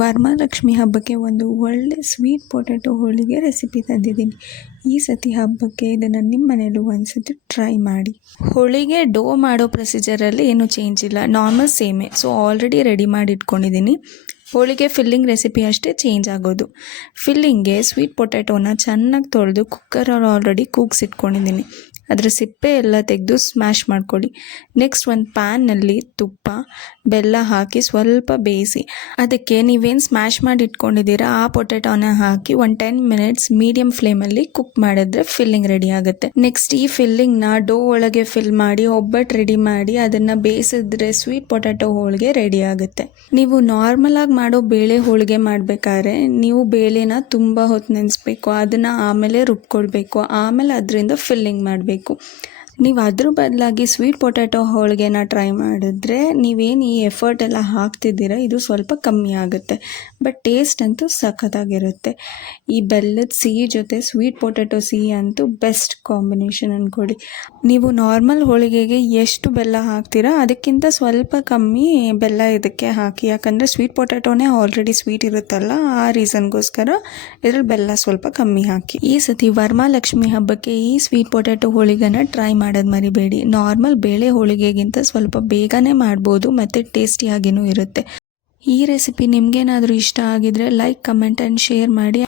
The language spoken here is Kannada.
ವರಮಹಾಲಕ್ಷ್ಮಿ ಹಬ್ಬಕ್ಕೆ ಒಂದು ಒಳ್ಳೆ ಸ್ವೀಟ್ ಪೊಟ್ಯಾಟೊ ಹೋಳಿಗೆ ರೆಸಿಪಿ ತಂದಿದ್ದೀನಿ. ಈ ಸತಿ ಹಬ್ಬಕ್ಕೆ ಇದನ್ನು ನಿಮ್ಮ ಮನೇಲೂ ಒಂದ್ಸತಿ ಟ್ರೈ ಮಾಡಿ. ಹೋಳಿಗೆ ಡೋ ಮಾಡೋ ಪ್ರೊಸೀಜರಲ್ಲಿ ಏನೂ ಚೇಂಜ್ ಇಲ್ಲ, ನಾರ್ಮಲ್ ಸೇಮೇ. ಸೊ ಆಲ್ರೆಡಿ ರೆಡಿ ಮಾಡಿ ಇಟ್ಕೊಂಡಿದ್ದೀನಿ. ಹೋಳಿಗೆ ಫಿಲ್ಲಿಂಗ್ ರೆಸಿಪಿ ಅಷ್ಟೇ ಚೇಂಜ್ ಆಗೋದು. ಫಿಲ್ಲಿಂಗ್ಗೆ ಸ್ವೀಟ್ ಪೊಟ್ಯಾಟೋನ ಚೆನ್ನಾಗಿ ತೊಳೆದು ಕುಕ್ಕರಲ್ಲಿ ಆಲ್ರೆಡಿ ಕೂಗಿಸಿಟ್ಕೊಂಡಿದ್ದೀನಿ. ಅದರ ಸಿಪ್ಪೆ ಎಲ್ಲ ತೆಗೆದು ಸ್ಮ್ಯಾಶ್ ಮಾಡ್ಕೊಳ್ಳಿ. ನೆಕ್ಸ್ಟ್ ಒಂದು ಪ್ಯಾನ್ನಲ್ಲಿ ತುಪ್ಪ, ಬೆಲ್ಲ ಹಾಕಿ ಸ್ವಲ್ಪ ಬೇಯಿಸಿ. ಅದಕ್ಕೆ ನೀವೇನು ಸ್ಮ್ಯಾಶ್ ಮಾಡಿ ಇಟ್ಕೊಂಡಿದ್ದೀರಾ ಆ ಪೊಟ್ಯಾಟೋನ ಹಾಕಿ ಒಂದು 10 ಮಿನಿಟ್ಸ್ ಮೀಡಿಯಂ ಫ್ಲೇಮಲ್ಲಿ ಕುಕ್ ಮಾಡಿದ್ರೆ ಫಿಲ್ಲಿಂಗ್ ರೆಡಿ ಆಗುತ್ತೆ. ನೆಕ್ಸ್ಟ್ ಈ ಫಿಲ್ಲಿಂಗ್ನ ಡೋ ಒಳಗೆ ಫಿಲ್ ಮಾಡಿ ಒಬ್ಬಟ್ಟು ರೆಡಿ ಮಾಡಿ ಅದನ್ನು ಬೇಯಿಸಿದ್ರೆ ಸ್ವೀಟ್ ಪೊಟ್ಯಾಟೊ ಹೋಳಿಗೆ ರೆಡಿ ಆಗುತ್ತೆ. ನೀವು ನಾರ್ಮಲ್ ಆಗಿ ಮಾಡೋ ಬೇಳೆ ಹೋಳಿಗೆ ಮಾಡಬೇಕಾದ್ರೆ ನೀವು ಬೇಳೆನ ತುಂಬ ಹೊತ್ತು ನೆನೆಸ್ಬೇಕು, ಅದನ್ನು ಆಮೇಲೆ ರುಬ್ಕೊಳ್ಬೇಕು, ಆಮೇಲೆ ಅದರಿಂದ ಫಿಲ್ಲಿಂಗ್ ಮಾಡಬೇಕು. ನೀವು ಅದ್ರ ಬದಲಾಗಿ ಸ್ವೀಟ್ ಪೊಟ್ಯಾಟೊ ಹೋಳಿಗೆನ ಟ್ರೈ ಮಾಡಿದ್ರೆ ನೀವೇನು ಈ ಎಫರ್ಟ್ ಎಲ್ಲ ಹಾಕ್ತಿದ್ದೀರ ಇದು ಸ್ವಲ್ಪ ಕಮ್ಮಿ ಆಗುತ್ತೆ, ಬಟ್ ಟೇಸ್ಟ್ ಅಂತೂ ಸಖತ್ತಾಗಿರುತ್ತೆ. ಈ ಬೆಲ್ಲದ ಸಿಹಿ ಜೊತೆ ಸ್ವೀಟ್ ಪೊಟ್ಯಾಟೊ ಸಿಹಿ ಅಂತೂ ಬೆಸ್ಟ್ ಕಾಂಬಿನೇಷನ್ ಅಂದ್ಕೊಳ್ಳಿ. ನೀವು ನಾರ್ಮಲ್ ಹೋಳಿಗೆಗೆ ಎಷ್ಟು ಬೆಲ್ಲ ಹಾಕ್ತೀರಾ ಅದಕ್ಕಿಂತ ಸ್ವಲ್ಪ ಕಮ್ಮಿ ಬೆಲ್ಲ ಇದಕ್ಕೆ ಹಾಕಿ, ಯಾಕಂದರೆ ಸ್ವೀಟ್ ಪೊಟ್ಯಾಟೊನೇ ಆಲ್ರೆಡಿ ಸ್ವೀಟ್ ಇರುತ್ತಲ್ಲ, ಆ ರೀಸನ್ಗೋಸ್ಕರ ಇದರಲ್ಲಿ ಬೆಲ್ಲ ಸ್ವಲ್ಪ ಕಮ್ಮಿ ಹಾಕಿ. ಈ ಸತಿ ವರಮಹಾಲಕ್ಷ್ಮಿ ಹಬ್ಬಕ್ಕೆ ಈ ಸ್ವೀಟ್ ಪೊಟ್ಯಾಟೊ ಹೋಳಿಗೆನ ಟ್ರೈ ಮಾಡೋದು ಮರಿಬೇಡಿ. ನಾರ್ಮಲ್ ಬೇಳೆ ಹೋಳಿಗೆಗಿಂತ ಸ್ವಲ್ಪ ಬೇಗನೆ ಮಾಡ್ಬೋದು ಮತ್ತು ಟೇಸ್ಟಿಯಾಗಿಯೂ ಇರುತ್ತೆ. ಈ ರೆಸಿಪಿ ನಿಮಗೇನಾದರೂ ಇಷ್ಟ ಆಗಿದ್ರೆ ಲೈಕ್, ಕಮೆಂಟ್ ಆ್ಯಂಡ್ ಶೇರ್ ಮಾಡಿ.